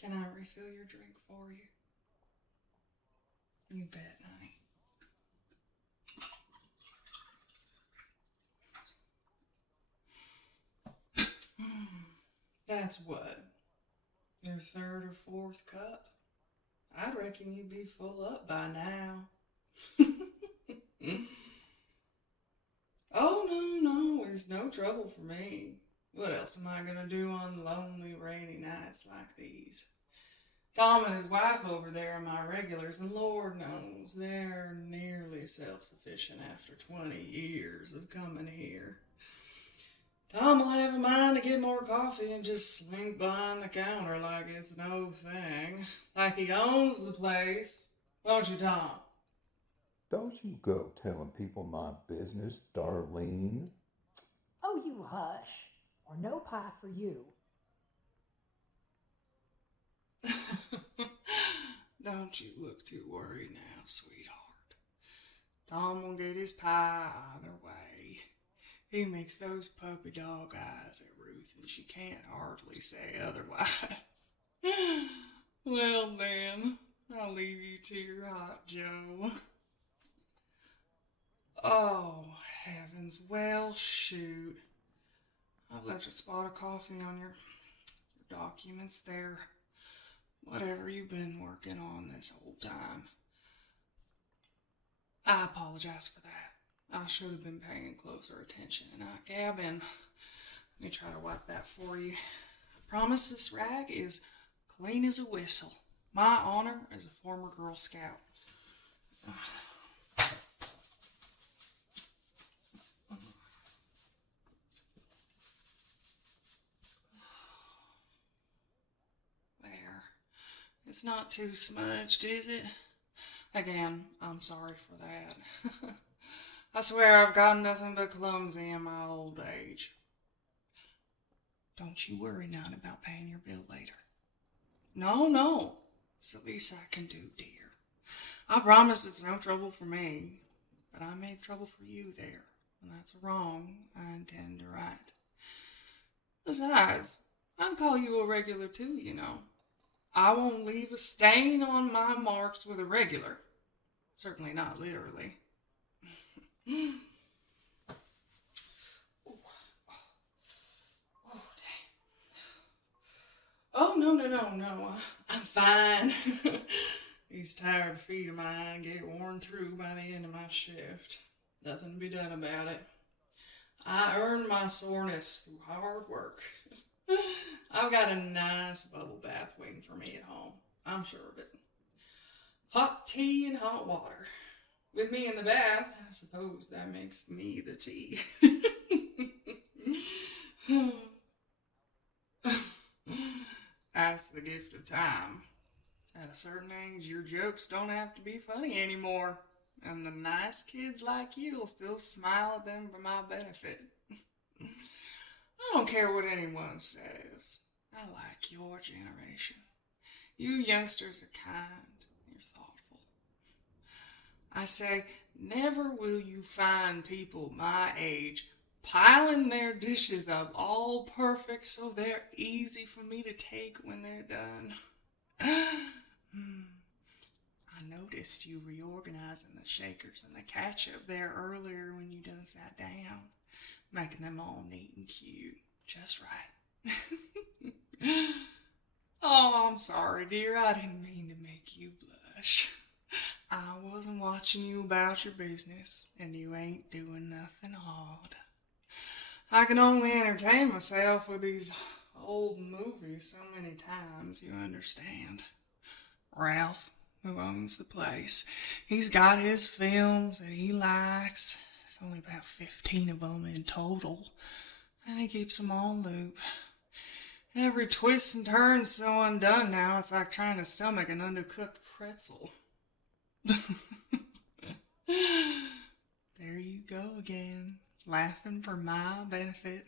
Can I refill your drink for you? You bet, honey. That's what? Your third or fourth cup? I'd reckon you'd be full up by now. Oh, no, it's no trouble for me. What else am I gonna do on lonely, rainy nights like these? Tom and his wife over there are my regulars, and Lord knows they're nearly self-sufficient after 20 years of coming here. Tom will have a mind to get more coffee and just slink behind the counter like it's no thing. Like he owns the place. Don't you, Tom? Don't you go telling people my business, Darlene. Oh, you hush, or no pie for you. Don't you look too worried now, sweetheart. Tom will get his pie either way. He makes those puppy dog eyes at Ruth, and she can't hardly say otherwise. Well then, I'll leave you to your hot Joe. Oh, heavens, well, shoot. I've left a spot of coffee on your documents there. Whatever you've been working on this whole time. I apologize for that. I should have been paying closer attention in our cabin. Let me try to wipe that for you. I promise this rag is clean as a whistle. My honor as a former Girl Scout. There. It's not too smudged, is it? Again, I'm sorry for that. I swear I've got nothing but clumsy in my old age. Don't you worry none about paying your bill later. No. It's the least I can do, dear. I promise it's no trouble for me, but I made trouble for you there, and that's a wrong I intend to right. Besides, I'd call you a regular too, you know. I won't leave a stain on my marks with a regular. Certainly not literally. Oh, no. I'm fine. These tired feet of mine get worn through by the end of my shift. Nothing to be done about it. I earned my soreness through hard work. I've got a nice bubble bath waiting for me at home. I'm sure of it. Hot tea and hot water. With me in the bath, I suppose that makes me the tea. That's the gift of time. At a certain age, your jokes don't have to be funny anymore. And the nice kids like you will still smile at them for my benefit. I don't care what anyone says. I like your generation. You youngsters are kind. You're thoughtful. I say, never will you find people my age piling their dishes up all perfect so they're easy for me to take when they're done. I noticed you reorganizing the shakers and the ketchup there earlier when you done sat down, making them all neat and cute. Just right. Oh, I'm sorry, dear. I didn't mean to make you blush. I wasn't watching you about your business, and you ain't doing nothing odd. I can only entertain myself with these old movies so many times, you understand. Ralph, who owns the place, he's got his films that he likes. It's only about 15 of them in total, and he keeps them on loop. Every twist and turn's so undone now, it's like trying to stomach an undercooked pretzel. There you go again, laughing for my benefit.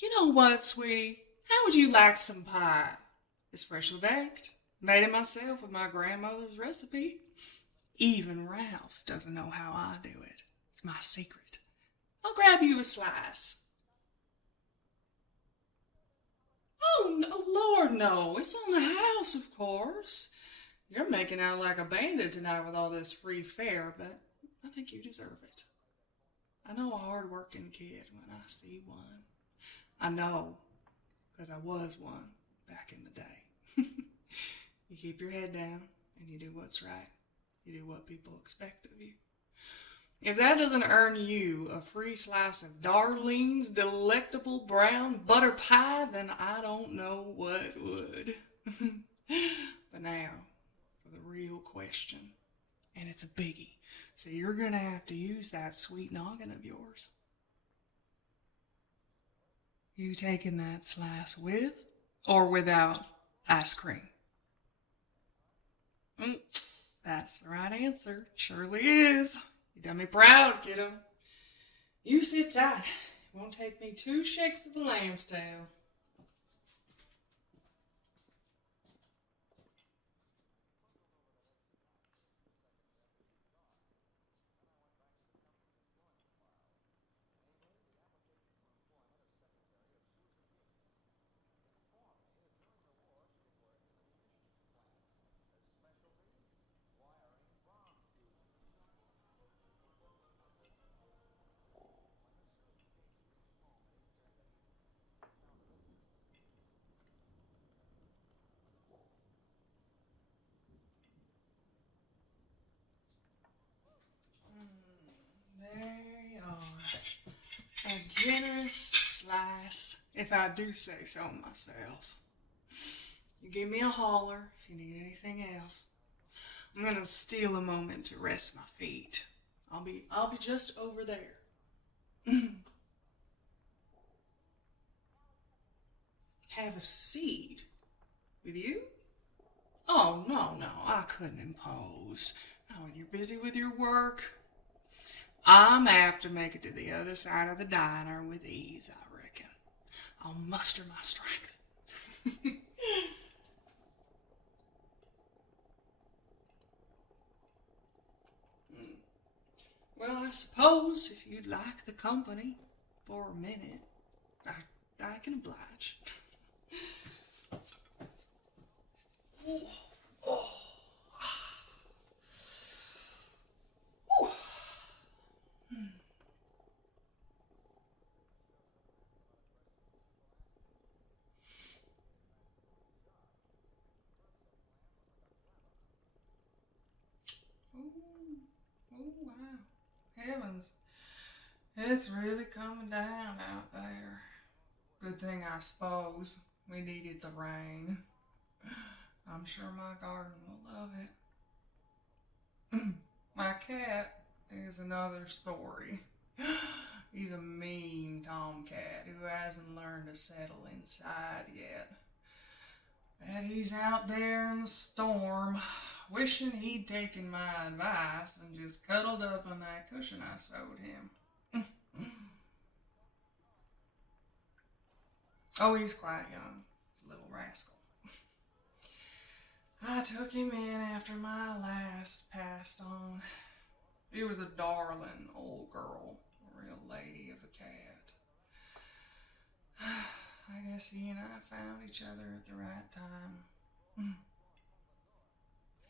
You know what, sweetie? How would you like some pie? It's freshly baked. Made it myself with my grandmother's recipe. Even Ralph doesn't know how I do it. It's my secret. I'll grab you a slice. Oh, no, Lord, no. It's on the house, of course. You're making out like a bandit tonight with all this free fare, but I think you deserve it. I know a hard-working kid when I see one. I know, because I was one back in the day. You keep your head down, and you do what's right. You do what people expect of you. If that doesn't earn you a free slice of Darlene's delectable brown butter pie, then I don't know what would. But now, for the real question. And it's a biggie. So you're going to have to use that sweet noggin of yours. You taking that slice with or without ice cream? That's the right answer. Surely is. You done me proud, kiddo. You sit tight. It won't take me 2 shakes of the lamb's tail. There you are. A generous slice, if I do say so myself. You give me a holler if you need anything else. I'm gonna steal a moment to rest my feet. I'll be just over there. Have a seat with you? Oh, no, I couldn't impose. Not when you're busy with your work. I'm apt to make it to the other side of the diner with ease, I reckon. I'll muster my strength. Well, I suppose if you'd like the company for a minute, I can oblige. Oh, oh. Oh. Oh, wow. Heavens. It's really coming down out there. Good thing, I suppose, we needed the rain. I'm sure my garden will love it. My cat is another story. He's a mean tomcat who hasn't learned to settle inside yet. And he's out there in the storm, wishing he'd taken my advice and just cuddled up on that cushion I sewed him. Oh, he's quite young, little rascal. I took him in after my last passed on. He was a darling old girl, a real lady of a cat. I guess he and I found each other at the right time.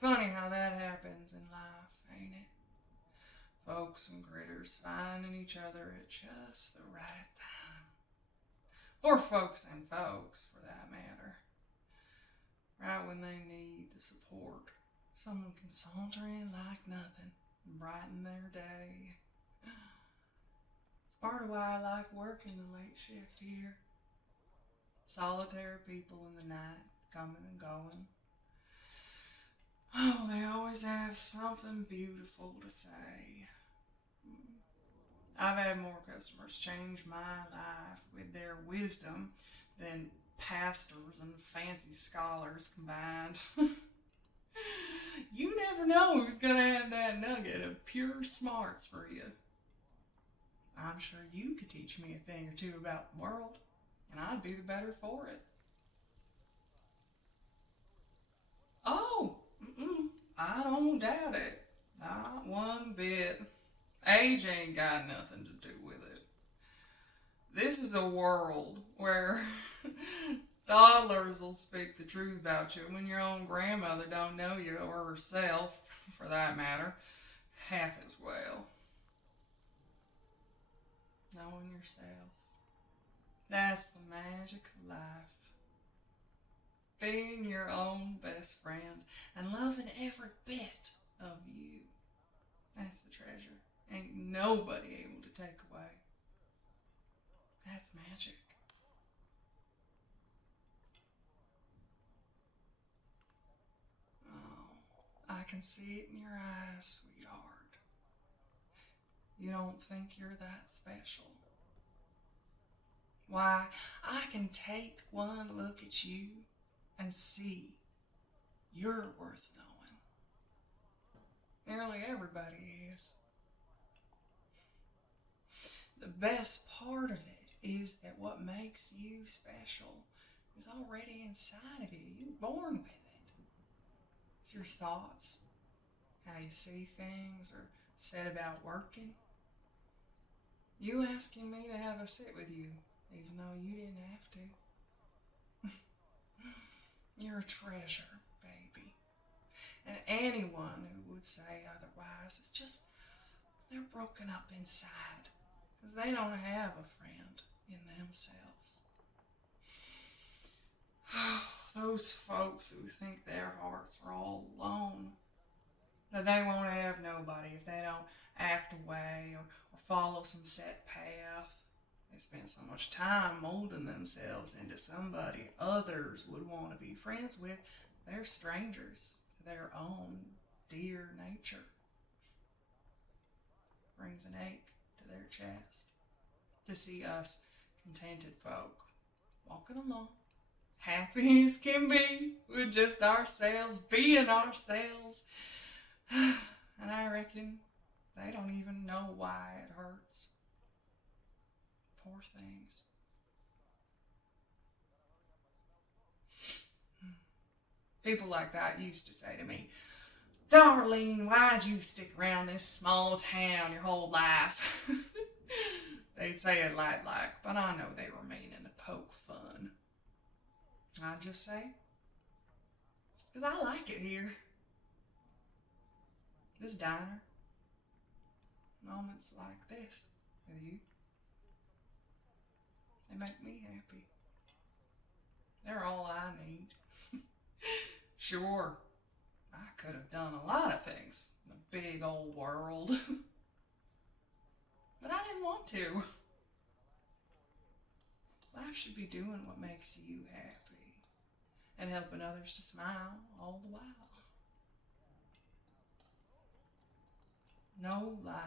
Funny how that happens in life, ain't it? Folks and critters finding each other at just the right time. Or folks and folks, for that matter. Right when they need the support, someone can saunter in like nothing and brighten their day. It's part of why I like working the late shift here. Solitary people in the night, coming and going. Oh, they always have something beautiful to say. I've had more customers change my life with their wisdom than pastors and fancy scholars combined. You never know who's going to have that nugget of pure smarts for you. I'm sure you could teach me a thing or two about the world, and I'd be the better for it. Oh, I don't doubt it. Not one bit. Age ain't got nothing to do with it. This is a world where Toddlers will speak the truth about you when your own grandmother don't know you, or herself, for that matter, half as well. Knowing yourself. That's the magic of life. Being your own best friend and loving every bit of you. That's the treasure. Ain't nobody able to take away. That's magic. Oh, I can see it in your eyes, sweetheart. You don't think you're that special. Why, I can take one look at you and see you're worth knowing. Nearly everybody is. The best part of it is that what makes you special is already inside of you. You're born with it. It's your thoughts, how you see things or said about working. You asking me to have a sit with you, even though you didn't have to. You're a treasure, baby. And anyone who would say otherwise is just, they're broken up inside because they don't have a friend in themselves. Those folks who think their hearts are all alone, that they won't have nobody if they don't act away or follow some set path. They spend so much time molding themselves into somebody others would want to be friends with. They're strangers to their own dear nature. Brings an ache to their chest to see us contented folk walking along, happy as can be with just ourselves, being ourselves. And I reckon they don't even know why it hurts. Poor things. People like that used to say to me, "Darlene, why'd you stick around this small town your whole life?" They'd say it like, but I know they were meaning to poke fun. I'd just say, because I like it here. This diner. Moments like this with you. They make me happy. They're all I need. Sure, I could have done a lot of things in the big old world. But I didn't want to. Life should be doing what makes you happy and helping others to smile all the while. No life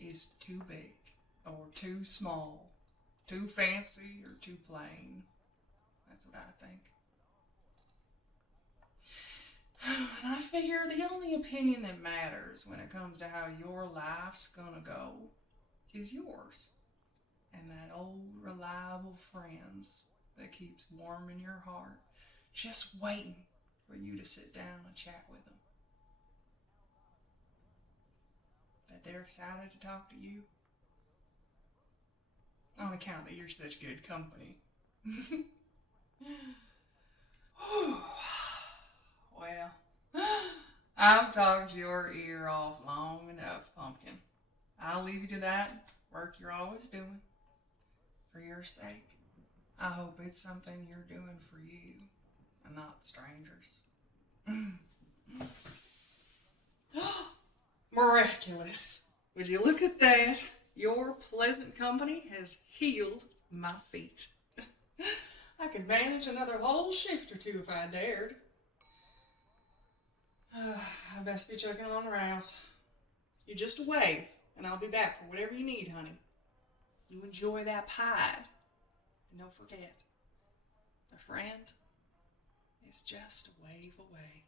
is too big or too small, too fancy or too plain. That's what I think. And I figure the only opinion that matters when it comes to how your life's gonna go is yours. And that old reliable friends that keeps warming your heart, just waiting for you to sit down and chat with them. Bet they're excited to talk to you. On account that you're such good company. Well, I've talked your ear off long enough, Pumpkin. I'll leave you to that work you're always doing. For your sake, I hope it's something you're doing for you and not strangers. Miraculous. Would you look at that? Your pleasant company has healed my feet. I could manage another whole shift or two if I dared. I best be checking on Ralph. You just wave, and I'll be back for whatever you need, honey. You enjoy that pie. And don't forget, a friend is just a wave away.